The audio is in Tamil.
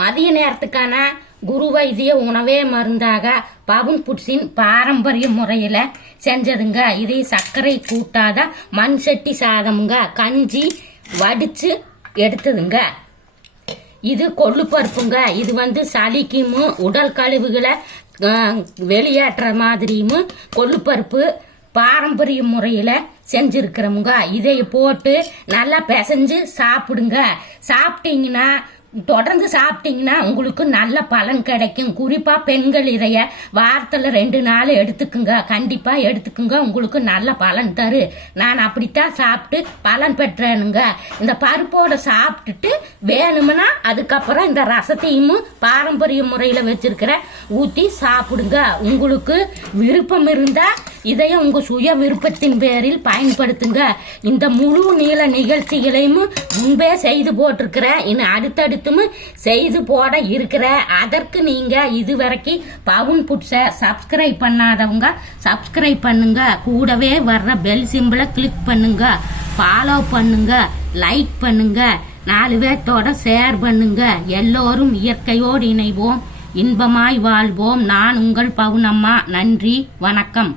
மதிய நேரத்துக்கான குரு வைத்திய உணவே மருந்தாக பவுன் புட்ஸின் பாரம்பரிய முறையில் செஞ்சதுங்க. இது சர்க்கரை கூட்டாத மண் சட்டி சாதமுங்க. கஞ்சி வடிச்சு எடுத்ததுங்க. இது கொள்ளு பருப்புங்க. இது சளிக்கும் உடல் கழிவுகளை வெளியேற்ற மாதிரியும் கொள்ளு பருப்பு பாரம்பரிய முறையில் செஞ்சிருக்கிறோமுங்க. இதை போட்டு நல்லா பிசைஞ்சு சாப்பிடுங்க. சாப்பிட்டீங்கன்னா தொடர்ந்து சாப்பிட்டீங்கன்னா உங்களுக்கு நல்ல பலன் கிடைக்கும். குறிப்பாக பெண்கள் இதைய வாரத்தில் 2 நாள் எடுத்துக்குங்க. கண்டிப்பாக எடுத்துக்குங்க, உங்களுக்கு நல்ல பலன் தரு. நான் அப்படித்தான் சாப்பிட்டு பலன் பெற்றேனுங்க. இந்த பருப்போட சாப்பிட்டுட்டு வேணும்னா அதுக்கப்புறம் இந்த ரசத்தையும் பாரம்பரிய முறையில் வச்சிருக்கிற ஊற்றி சாப்பிடுங்க. உங்களுக்கு விருப்பம் இருந்தால் இதையும் உங்கள் சுய விருப்பத்தின் பேரில் பயன்படுத்துங்க. இந்த முழு நீள நிகழ்ச்சிகளையும் முன்பே செய்து போட்டிருக்கிறேன். இன்னும் அடுத்தடுத்தும் செய்து போட இருக்கிற. அதற்கு நீங்க இதுவரைக்கும் பவுன் புட்ஸை சப்ஸ்கிரைப் பண்ணாதவங்க சப்ஸ்கிரைப் பண்ணுங்க. கூடவே வர்ற பெல் சிம்பிளை கிளிக் பண்ணுங்க. ஃபாலோ பண்ணுங்க, லைக் பண்ணுங்க, 4 பேர்த்தோட ஷேர் பண்ணுங்க. எல்லோரும் இயற்கையோடு இணைவோம், இன்பமாய் வாழ்வோம். நான் உங்கள் பவுனம்மா. நன்றி, வணக்கம்.